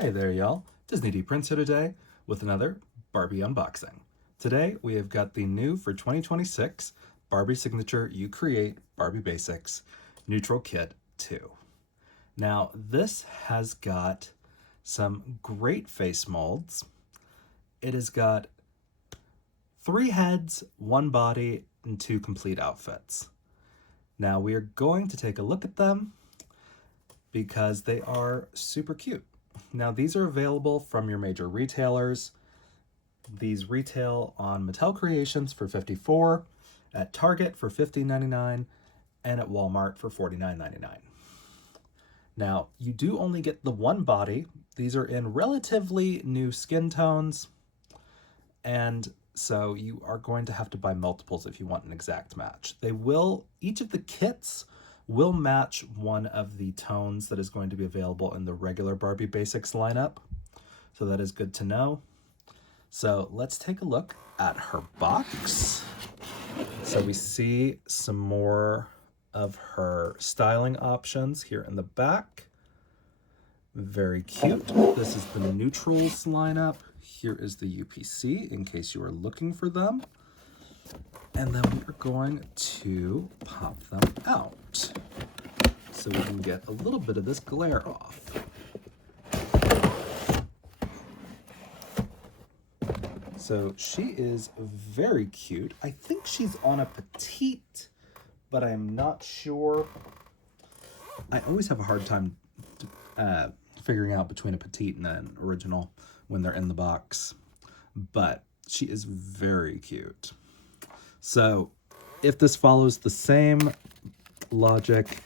Hey there, y'all. Disney D Prince here today with another Barbie unboxing. Today we have got the new for 2026 Barbie Signature You Create Barbie Basics Neutral Kit 2. Now, this has got some great face molds. It has got 3 heads, 1 body, and 2 complete outfits. Now, we are going to take a look at them because they are super cute. Now, these are available from your major retailers. These retail on Mattel Creations for $54, at Target for $15.99, and at Walmart for $49.99. Now, you do only get the 1 body. These are in relatively new skin tones, and so you are going to have to buy multiples if you want an exact match. Each of the kits will match one of the tones that is going to be available in the regular Barbie Basics lineup. So that is good to know. So let's take a look at her box. So we see some more of her styling options here in the back. Very cute. This is the neutrals lineup. Here is the UPC in case you are looking for them. And then we are going to pop them out so we can get a little bit of this glare off. So she is very cute. I think she's on a petite, but I'm not sure. I always have a hard time figuring out between a petite and an original when they're in the box, but she is very cute. So if this follows the same logic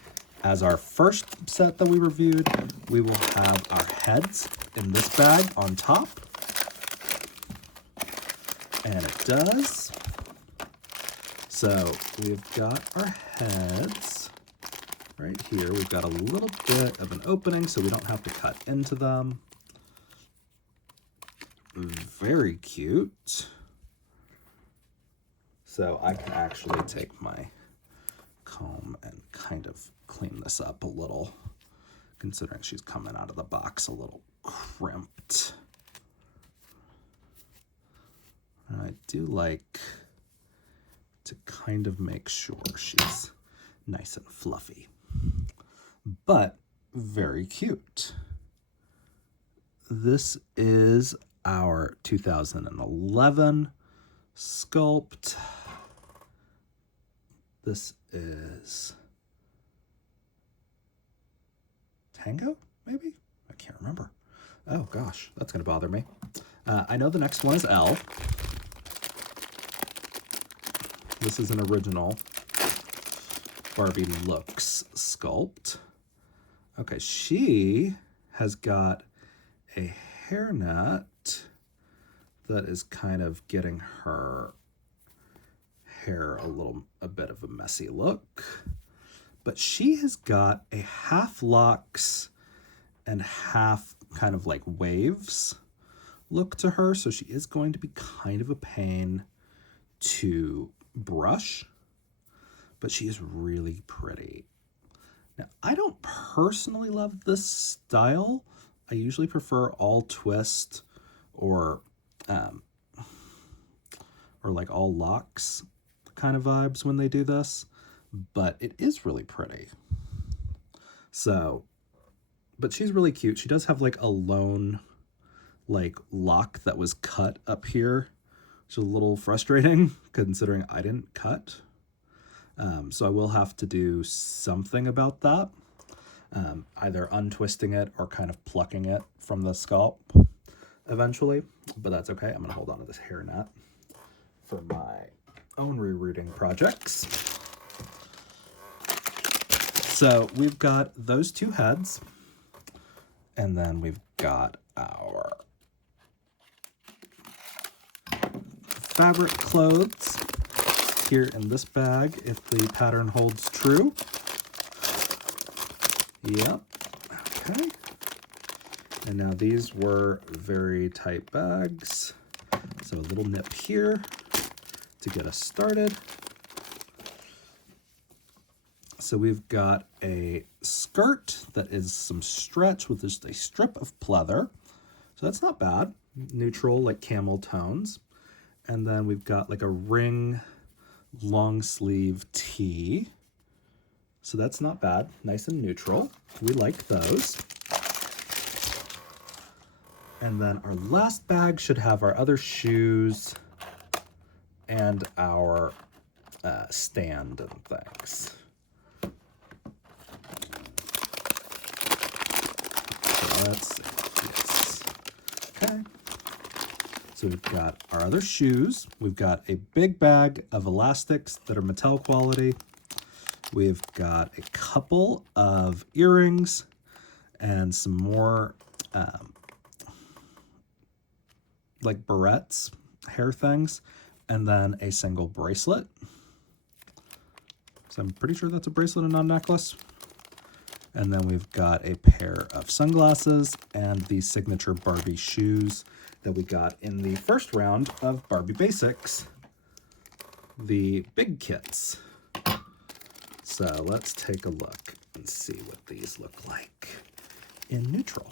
as our first set that we reviewed, we will have our heads in this bag on top. And it does. So we've got our heads right here. We've got a little bit of an opening so we don't have to cut into them. Very cute. So I can actually take my comb and kind of clean this up a little, considering she's coming out of the box a little crimped. And I do like to kind of make sure she's nice and fluffy, but very cute. This is our 2011 sculpt. This is Tango, maybe? I can't remember. Oh gosh, that's gonna bother me. I know the next one is L. This is an original Barbie Looks sculpt. Okay, she has got a hairnet that is kind of getting her hair a bit of a messy look. But she has got a half locks and half kind of like waves look to her. So she is going to be kind of a pain to brush, but she is really pretty. Now, I don't personally love this style. I usually prefer all twist or like all locks kind of vibes when they do this, but it is really pretty. So, but she's really cute. She does have like a lone like lock that was cut up here, which is a little frustrating considering I didn't cut. So I will have to do something about that, either untwisting it or kind of plucking it from the scalp eventually, but that's okay. I'm gonna hold on to this hairnet for my own rerouting projects. So we've got those 2 heads, and then we've got our fabric clothes here in this bag if the pattern holds true. Yep. Okay. And now these were very tight bags. So a little nip here to get us started. So we've got a skirt that is some stretch with just a strip of pleather. So that's not bad. Neutral, like camel tones. And then we've got like a ring long sleeve tee. So that's not bad. Nice and neutral. We like those. And then our last bag should have our other shoes and our stand and things. So let's see. Yes. Okay. So we've got our other shoes. We've got a big bag of elastics that are Mattel quality. We've got a couple of earrings and some more like barrettes, hair things, and then a single bracelet. So I'm pretty sure that's a bracelet and not a necklace. And then we've got a pair of sunglasses and the signature Barbie shoes that we got in the first round of Barbie Basics, the big kits. So let's take a look and see what these look like in neutral.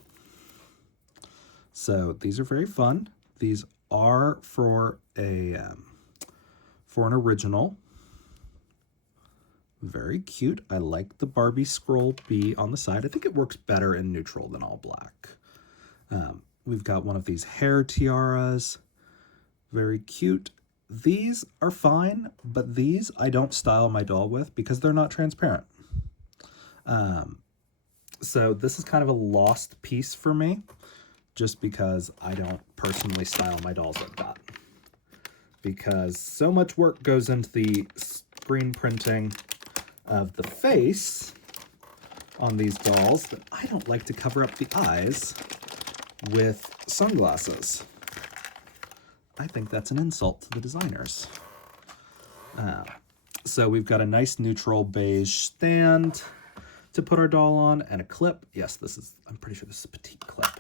So these are very fun. These are for an original. Very cute. I like the Barbie scroll bee on the side. I think it works better in neutral than all black. We've got one of these hair tiaras. Very cute. These are fine, but these I don't style my doll with because they're not transparent. So this is kind of a lost piece for me, just because I don't personally style my dolls like that. Because so much work goes into the screen printing of the face on these dolls that I don't like to cover up the eyes with sunglasses. I think that's an insult to the designers. So we've got a nice neutral beige stand to put our doll on and a clip. Yes, I'm pretty sure this is a petite clip.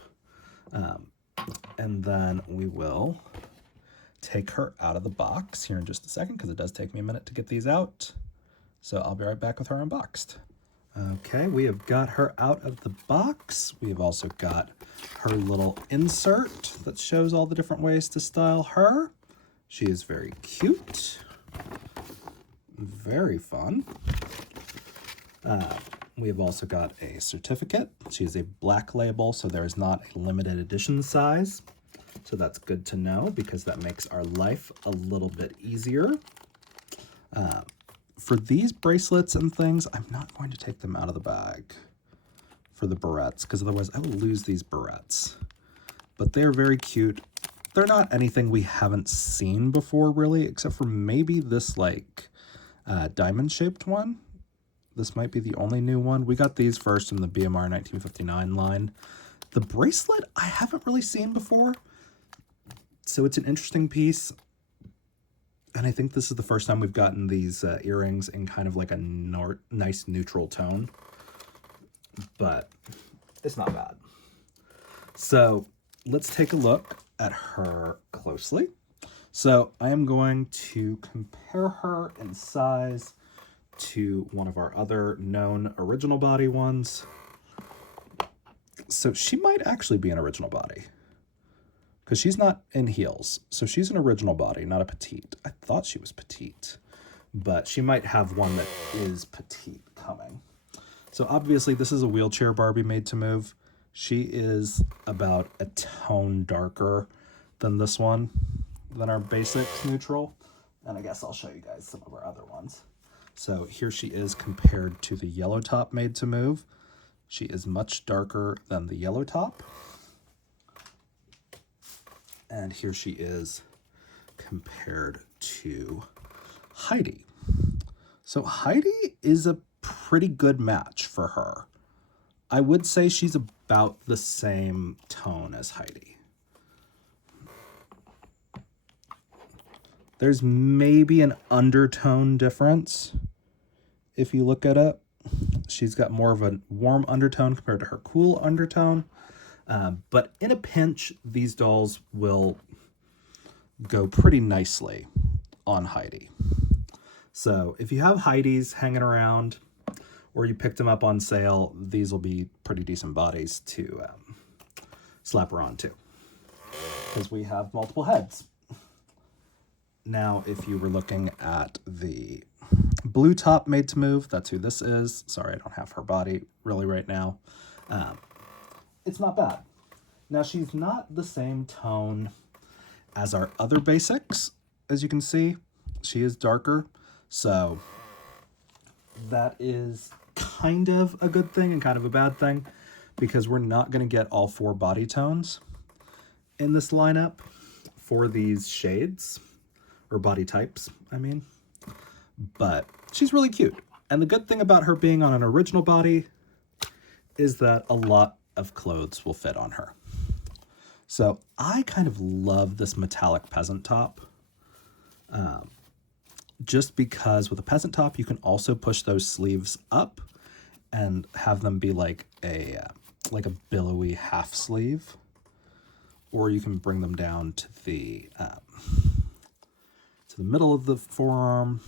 And then we will take her out of the box here in just a second because it does take me a minute to get these out. So I'll be right back with her unboxed. Okay, we have got her out of the box. We have also got her little insert that shows all the different ways to style her. She is very cute. Very fun. We have also got a certificate. She is a black label, so there is not a limited edition size. So that's good to know because that makes our life a little bit easier. For these bracelets and things, I'm not going to take them out of the bag for the barrettes because otherwise I will lose these barrettes. But they're very cute. They're not anything we haven't seen before really, except for maybe this like diamond-shaped one. This might be the only new one. We got these first in the BMR 1959 line. The bracelet I haven't really seen before, so it's an interesting piece. And I think this is the first time we've gotten these earrings in kind of like a nice neutral tone. But it's not bad. So let's take a look at her closely. So I am going to compare her in size to one of our other known original body ones. So she might actually be an original body, because she's not in heels. So she's an original body, not a petite. I thought she was petite, but she might have one that is petite coming. So obviously this is a wheelchair Barbie made to move. She is about a tone darker than this one, than our basics neutral. And I guess I'll show you guys some of our other ones. So here she is compared to the yellow top made to move. She is much darker than the yellow top. And here she is compared to Heidi. So Heidi is a pretty good match for her. I would say she's about the same tone as Heidi. There's maybe an undertone difference if you look at it. She's got more of a warm undertone compared to her cool undertone. But in a pinch, these dolls will go pretty nicely on Heidi. So if you have Heidi's hanging around or you picked them up on sale, these will be pretty decent bodies to slap her on too. because we have multiple heads. Now, if you were looking at the blue top made to move, that's who this is. Sorry, I don't have her body really right now. It's not bad. Now, she's not the same tone as our other basics, as you can see. She is darker, so that is kind of a good thing and kind of a bad thing, because we're not going to get all 4 body tones in this lineup for these shades, or body types, I mean. But she's really cute. And the good thing about her being on an original body is that a lot of clothes will fit on her. So I kind of love this metallic peasant top. Just because with a peasant top, you can also push those sleeves up and have them be like a billowy half sleeve. Or you can bring them down to the middle of the forearm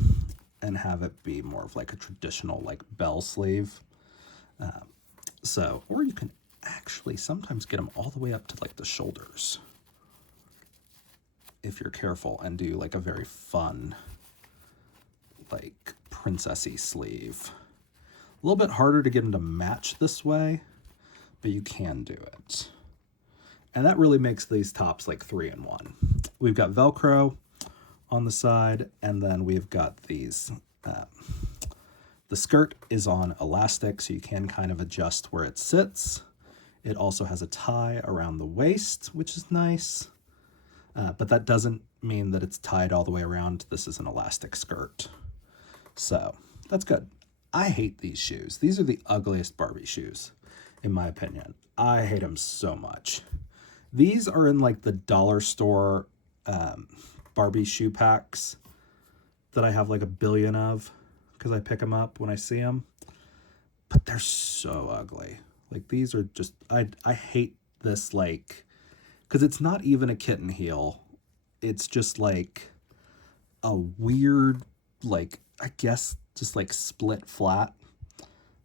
and have it be more of like a traditional like bell sleeve. Or you can actually sometimes get them all the way up to like the shoulders if you're careful, and do like a very fun like princessy sleeve. A little bit harder to get them to match this way, but you can do it. And that really makes these tops like 3-in-1. We've got Velcro on the side, and then we've got these, the skirt is on elastic, so you can kind of adjust where it sits. It also has a tie around the waist, which is nice, but that doesn't mean that it's tied all the way around. This is an elastic skirt, so that's good. I hate these shoes. These are the ugliest Barbie shoes, in my opinion. I hate them so much. These are in like the dollar store Barbie shoe packs that I have like a billion of, because I pick them up when I see them. But they're so ugly. Like, these are just, I hate this, like, because it's not even a kitten heel. It's just like a weird, like, I guess just like split flat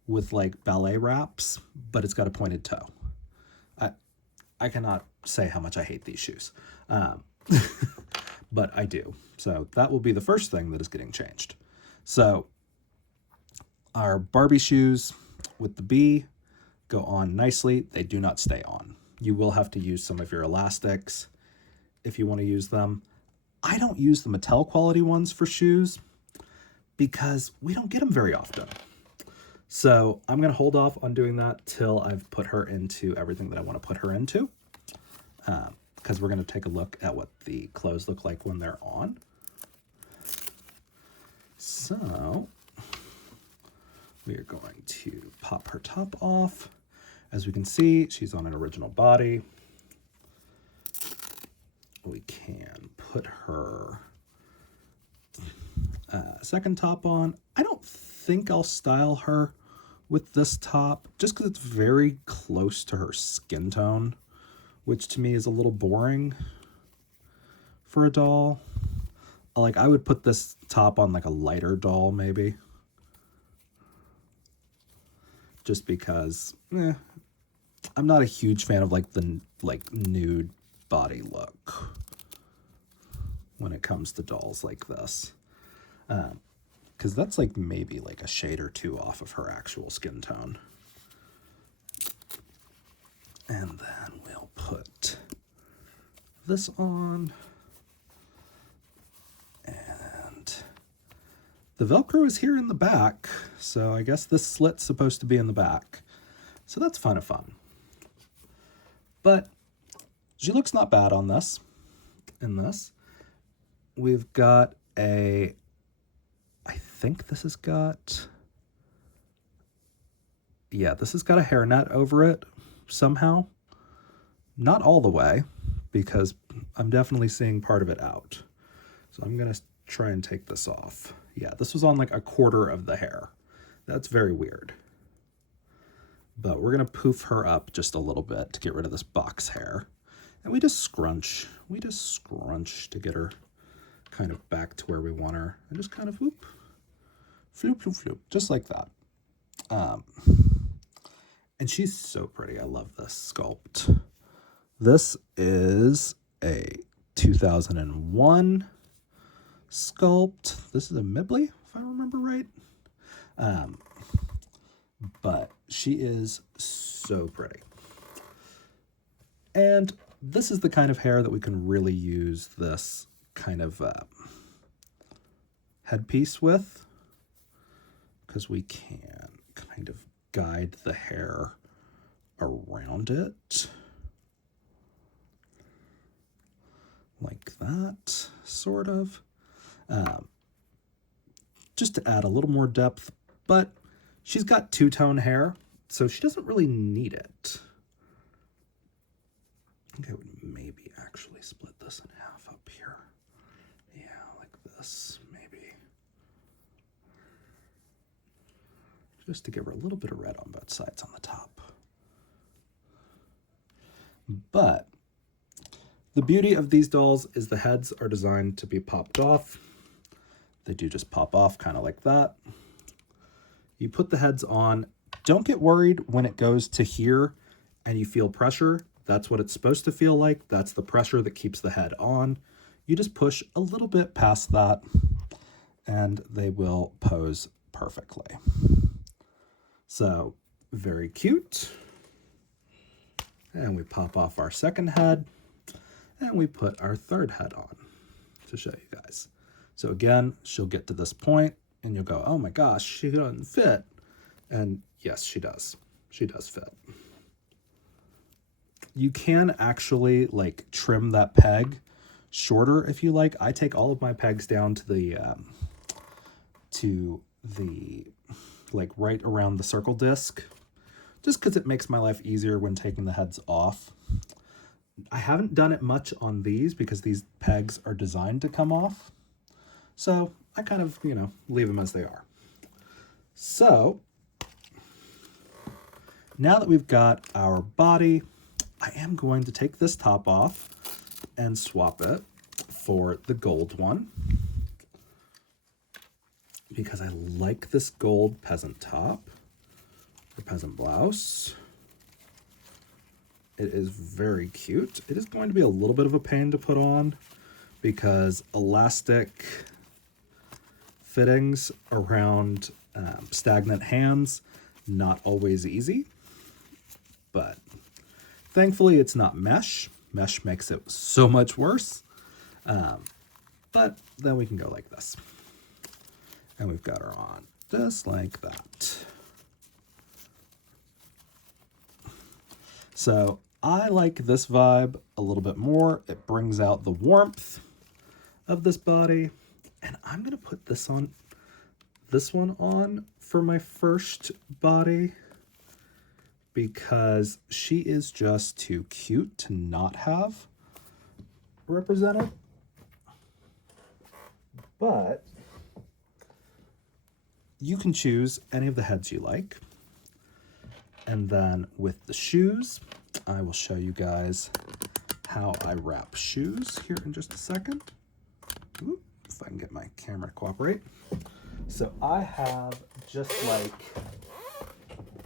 with like ballet wraps, but it's got a pointed toe. I cannot say how much I hate these shoes, but I do. So that will be the first thing that is getting changed. So our Barbie shoes with the B go on nicely. They do not stay on. You will have to use some of your elastics if you want to use them. I don't use the Mattel quality ones for shoes because we don't get them very often. So I'm going to hold off on doing that till I've put her into everything that I want to put her into, because we're going to take a look at what the clothes look like when they're on. So we are going to pop her top off. As we can see, she's on an original body. We can put her second top on. I don't think I'll style her with this top, just because it's very close to her skin tone, which to me is a little boring for a doll. Like, I would put this top on like a lighter doll maybe, just because I'm not a huge fan of like the nude body look when it comes to dolls like this, because that's like maybe like a shade or two off of her actual skin tone. And then we'll put this on, and the Velcro is here in the back, so I guess this slit's supposed to be in the back, so that's kind of fun. But she looks not bad on this. In this, we've got a, I think this has got, yeah, this has got a hairnet over it somehow. Not all the way, because I'm definitely seeing part of it out. So I'm going to try and take this off. Yeah, this was on like a quarter of the hair. That's very weird. But we're going to poof her up just a little bit to get rid of this box hair. And we just scrunch. We just scrunch to get her kind of back to where we want her. And just kind of whoop, floop, floop, floop, just like that. And she's so pretty. I love this sculpt. This is a 2001 sculpt. This is a Mibley, if I remember right. But she is so pretty. And this is the kind of hair that we can really use this kind of headpiece with, because we can kind of guide the hair around it like that, sort of, just to add a little more depth. But she's got two-tone hair, so she doesn't really need it. I think I would maybe actually split this in half up here. Yeah, like this, maybe. Just to give her a little bit of red on both sides on the top. But the beauty of these dolls is the heads are designed to be popped off. They do just pop off kind of like that. You put the heads on. Don't get worried when it goes to here and you feel pressure. That's what it's supposed to feel like. That's the pressure that keeps the head on. You just push a little bit past that and they will pose perfectly. So, very cute. And we pop off our second head and we put our third head on to show you guys. So again, she'll get to this point and you'll go, oh my gosh, she doesn't fit. And yes, she does. She does fit. You can actually like trim that peg shorter if you like. I take all of my pegs down to the like right around the circle disc, just because it makes my life easier when taking the heads off. I haven't done it much on these because these pegs are designed to come off. So I kind of, leave them as they are. So now that we've got our body, I am going to take this top off and swap it for the gold one, because I like this gold peasant top or peasant blouse. It is very cute. It is going to be a little bit of a pain to put on because elastic fittings around stagnant hands, not always easy. But thankfully it's not mesh. Mesh makes it so much worse. But then we can go like this. And we've got her on just like that. So I like this vibe a little bit more. It brings out the warmth of this body. And I'm going to put this one on for my first body because she is just too cute to not have represented. But you can choose any of the heads you like. And then with the shoes, I will show you guys how I wrap shoes here in just a second. Ooh, if I can get my camera to cooperate. So I have just like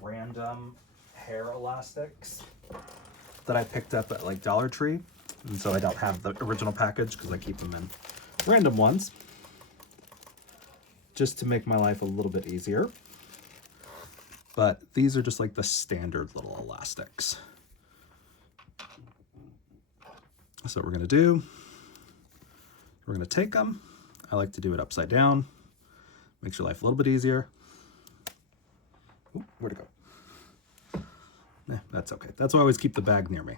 random hair elastics that I picked up at like Dollar Tree. And so I don't have the original package because I keep them in random ones, just to make my life a little bit easier. But these are just like the standard little elastics. So what we're gonna do, we're gonna take them. I like to do it upside down. Makes your life a little bit easier. Ooh, where'd it go? That's okay. That's why I always keep the bag near me.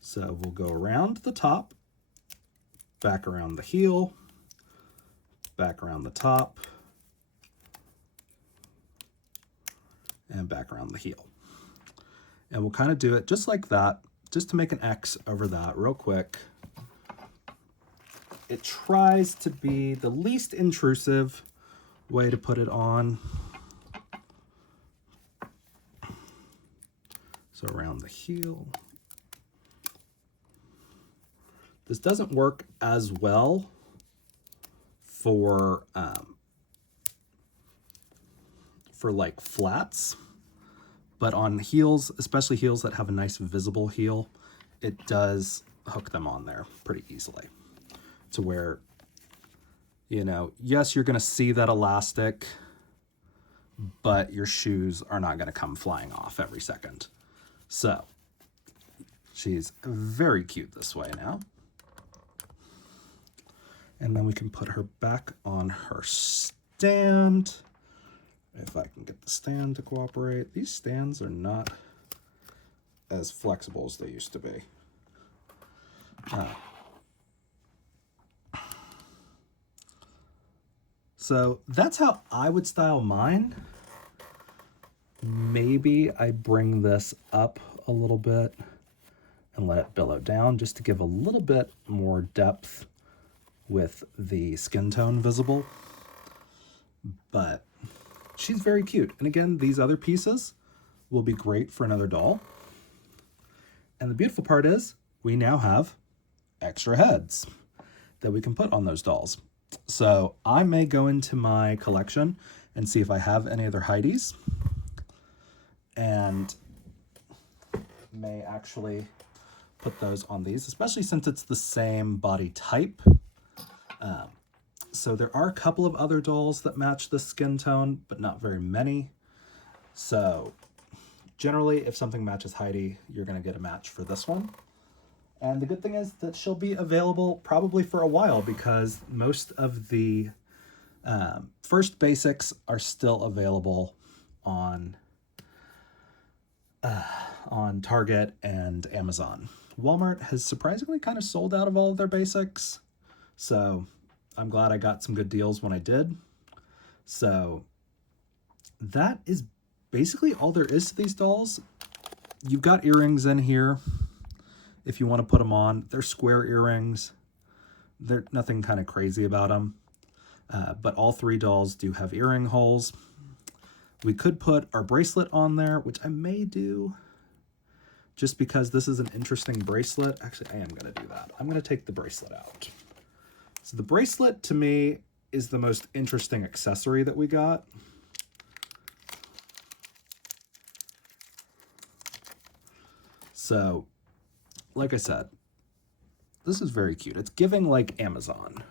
So we'll go around the top, back around the heel, back around the top, and back around the heel. And we'll kind of do it just like that, just to make an X over that real quick. It tries to be the least intrusive way to put it on. So around the heel. This doesn't work as well for like flats, But on heels, especially heels that have a nice visible heel, it does hook them on there pretty easily to where, you know, yes, you're going to see that elastic, but your shoes are not going to come flying off every second. So she's very cute this way now. And then we can put her back on her stand. If I can get the stand to cooperate. These stands are not as flexible as they used to be. So that's how I would style mine. Maybe I bring this up a little bit and let it billow down just to give a little bit more depth with the skin tone visible. But she's very cute. And again, these other pieces will be great for another doll. And the beautiful part is we now have extra heads that we can put on those dolls. So I may go into my collection and see if I have any other Heidis, and may actually put those on these, especially since it's the same body type. So there are a couple of other dolls that match this skin tone, but not very many. So generally, if something matches Heidi, you're going to get a match for this one. And the good thing is that she'll be available probably for a while, because most of the first basics are still available on Target and Amazon. Walmart has surprisingly kind of sold out of all of their basics. So I'm glad I got some good deals when I did. So that is basically all there is to these dolls. You've got earrings in here if you want to put them on. They're square earrings. They're nothing kind of crazy about them. But all three dolls do have earring holes. We could put our bracelet on there, which I may do just because this is an interesting bracelet. Actually, I am going to do that. I'm going to take the bracelet out. So the bracelet, to me, is the most interesting accessory that we got. So, like I said, this is very cute. It's giving like Amazon.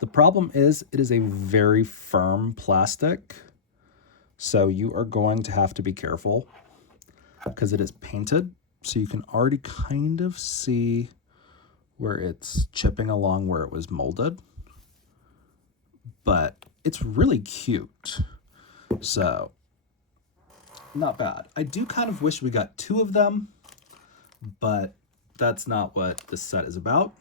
The problem is it is a very firm plastic, so you are going to have to be careful because it is painted. So you can already kind of see where it's chipping along where it was molded. But it's really cute. So, not bad. I do kind of wish we got two of them, but that's not what this set is about.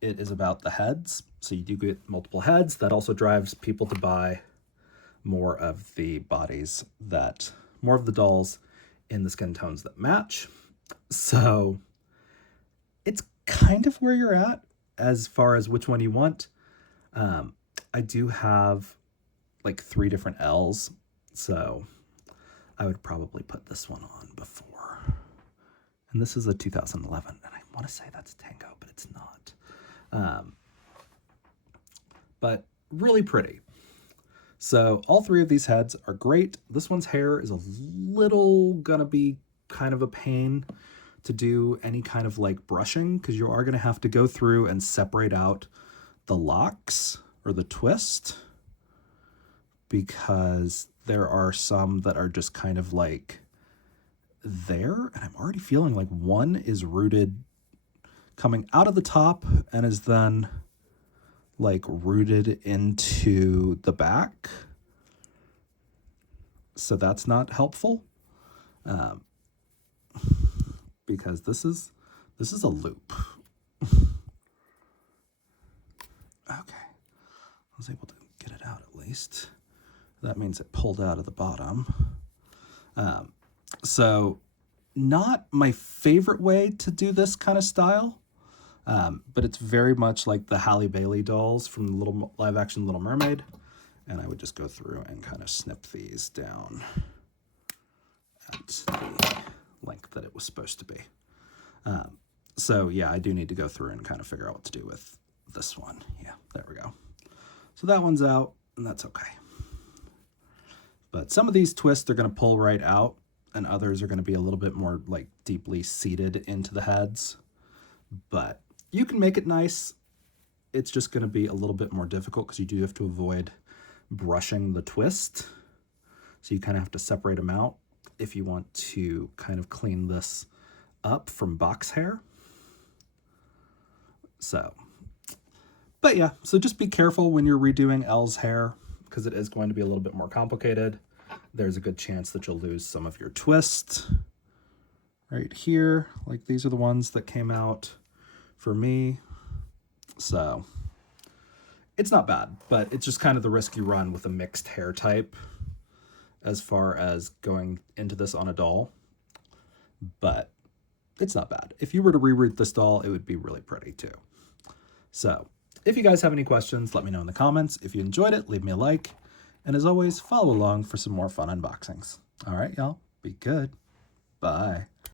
It is about the heads. So you do get multiple heads. That also drives people to buy more of the bodies more of the dolls in the skin tones that match. So it's kind of where you're at as far as which one you want. I do have like 3 different L's, so I would probably put this one on before. And this is a 2011, and I want to say that's Tango, but it's not. But really pretty. So all 3 of these heads are great. This one's hair is a little gonna be kind of a pain to do any kind of like brushing, because you are gonna have to go through and separate out the locks or the twist, because there are some that are just kind of like there, and I'm already feeling like one is rooted coming out of the top and is then like rooted into the back. So that's not helpful, because this is a loop. Okay, I was able to get it out at least. That means it pulled out of the bottom. So not my favorite way to do this kind of style, but it's very much like the Halle Bailey dolls from the little live action Little Mermaid. And I would just go through and kind of snip these down at the length that it was supposed to be. So yeah, I do need to go through and kind of figure out what to do with this one. Yeah, there we go. So that one's out, and that's okay. But some of these twists are going to pull right out, and others are going to be a little bit more like deeply seated into the heads. But you can make it nice. It's just going to be a little bit more difficult because you do have to avoid brushing the twist. So you kind of have to separate them out if you want to kind of clean this up from box hair. So, but yeah, so just be careful when you're redoing Elle's hair because it is going to be a little bit more complicated. There's a good chance that you'll lose some of your twists right here. Like these are the ones that came out for me. So it's not bad, but it's just kind of the risk you run with a mixed hair type as far as going into this on a doll. But it's not bad. If you were to reroot this doll, it would be really pretty too. So if you guys have any questions, let me know in the comments. If you enjoyed it, leave me a like. And as always, follow along for some more fun unboxings. All right, y'all, be good. Bye.